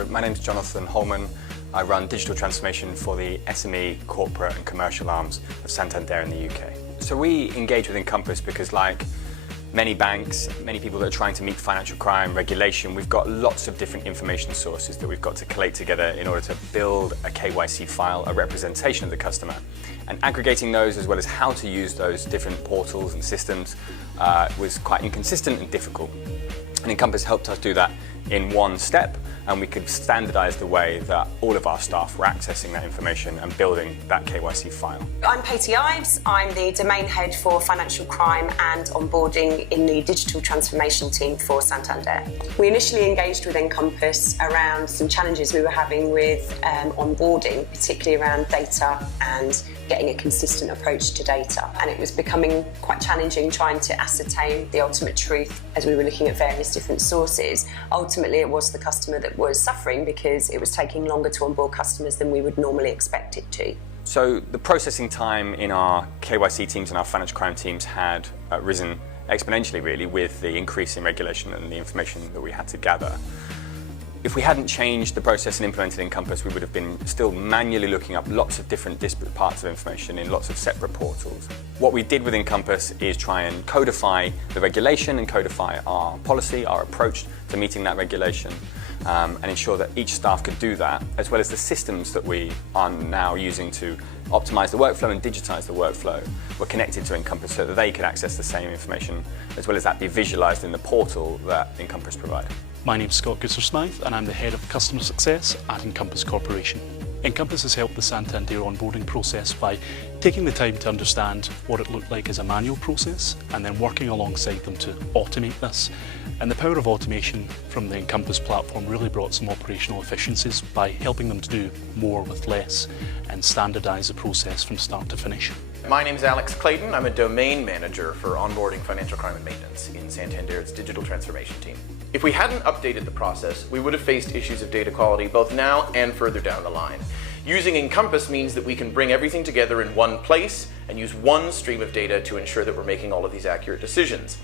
So my name's Jonathan Holman. I run digital transformation for the SME, corporate and commercial arms of Santander in the UK. So we engage with Encompass because, like many banks, many people that are trying to meet financial crime regulation, we've got lots of different information sources that we've got to collate together in order to build a KYC file, a representation of the customer. And aggregating those, as well as how to use those different portals and systems, was quite inconsistent and difficult. And Encompass helped us do that in one step, and we could standardize the way that all of our staff were accessing that information and building that KYC file. I'm Katie Ives. I'm the domain head for financial crime and onboarding in the digital transformation team for Santander. We initially engaged with Encompass around some challenges we were having with onboarding, particularly around data and getting a consistent approach to data. And it was becoming quite challenging trying to ascertain the ultimate truth as we were looking at various different sources. Ultimately, it was the customer that was suffering because it was taking longer to onboard customers than we would normally expect it to. So the processing time in our KYC teams and our financial crime teams had risen exponentially, really, with the increase in regulation and the information that we had to gather. If we hadn't changed the process and implemented Encompass, we would have been still manually looking up lots of different disparate parts of information in lots of separate portals. What we did with Encompass is try and codify the regulation and codify our policy, our approach to meeting that regulation, and ensure that each staff could do that, as well as the systems that we are now using to optimize the workflow and digitize the workflow were connected to Encompass so that they could access the same information, as well as that be visualized in the portal that Encompass provide. My name's Scott Gooser-Smythe and I'm the Head of Customer Success at Encompass Corporation. Encompass has helped the Santander onboarding process by taking the time to understand what it looked like as a manual process and then working alongside them to automate this. And the power of automation from the Encompass platform really brought some operational efficiencies by helping them to do more with less and standardise the process from start to finish. My name is Alex Clayton. I'm a domain manager for onboarding financial crime and maintenance in Santander's digital transformation team. If we hadn't updated the process, we would have faced issues of data quality both now and further down the line. Using Encompass means that we can bring everything together in one place and use one stream of data to ensure that we're making all of these accurate decisions.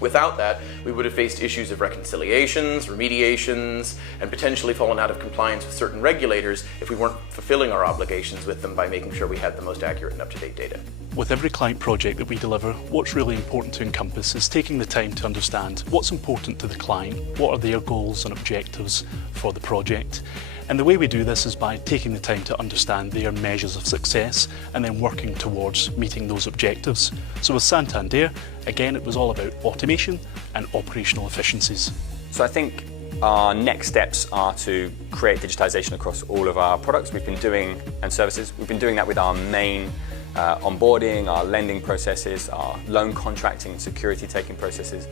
Without that, we would have faced issues of reconciliations, remediations, and potentially fallen out of compliance with certain regulators if we weren't fulfilling our obligations with them by making sure we had the most accurate and up-to-date data. With every client project that we deliver, what's really important to Encompass is taking the time to understand what's important to the client, what are their goals and objectives for the project. And the way we do this is by taking the time to understand their measures of success and then working towards meeting those objectives. So with Santander, again, it was all about automation and operational efficiencies. So I think our next steps are to create digitization across all of our products we've been doing and services. We've been doing that with our main onboarding, our lending processes, our loan contracting and security taking processes.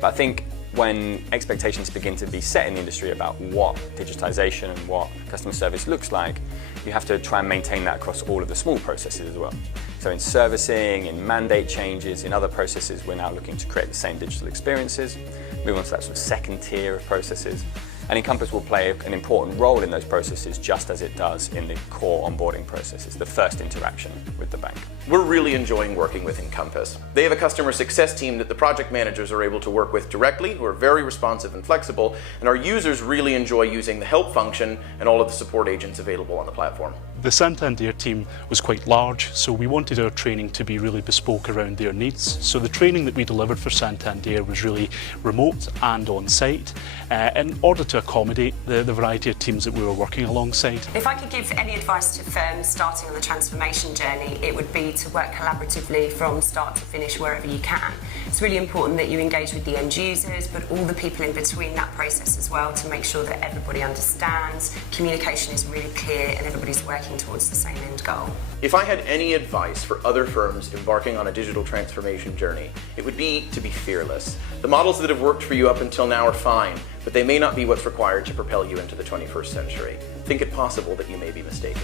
But I think when expectations begin to be set in the industry about what digitization and what customer service looks like, you have to try and maintain that across all of the small processes as well. So in servicing, in mandate changes, in other processes, we're now looking to create the same digital experiences, move on to that sort of second tier of processes. And Encompass will play an important role in those processes, just as it does in the core onboarding processes, the first interaction with the bank. We're really enjoying working with Encompass. They have a customer success team that the project managers are able to work with directly, who are very responsive and flexible, and our users really enjoy using the help function and all of the support agents available on the platform. The Santander team was quite large, so we wanted our training to be really bespoke around their needs. So the training that we delivered for Santander was really remote and on-site in order to accommodate the variety of teams that we were working alongside. If I could give any advice to firms starting on the transformation journey, it would be to work collaboratively from start to finish wherever you can. It's really important that you engage with the end users, but all the people in between that process as well, to make sure that everybody understands, communication is really clear and everybody's working towards the same end goal. If I had any advice for other firms embarking on a digital transformation journey, it would be to be fearless. The models that have worked for you up until now are fine, but they may not be what's required to propel you into the 21st century. Think it possible that you may be mistaken.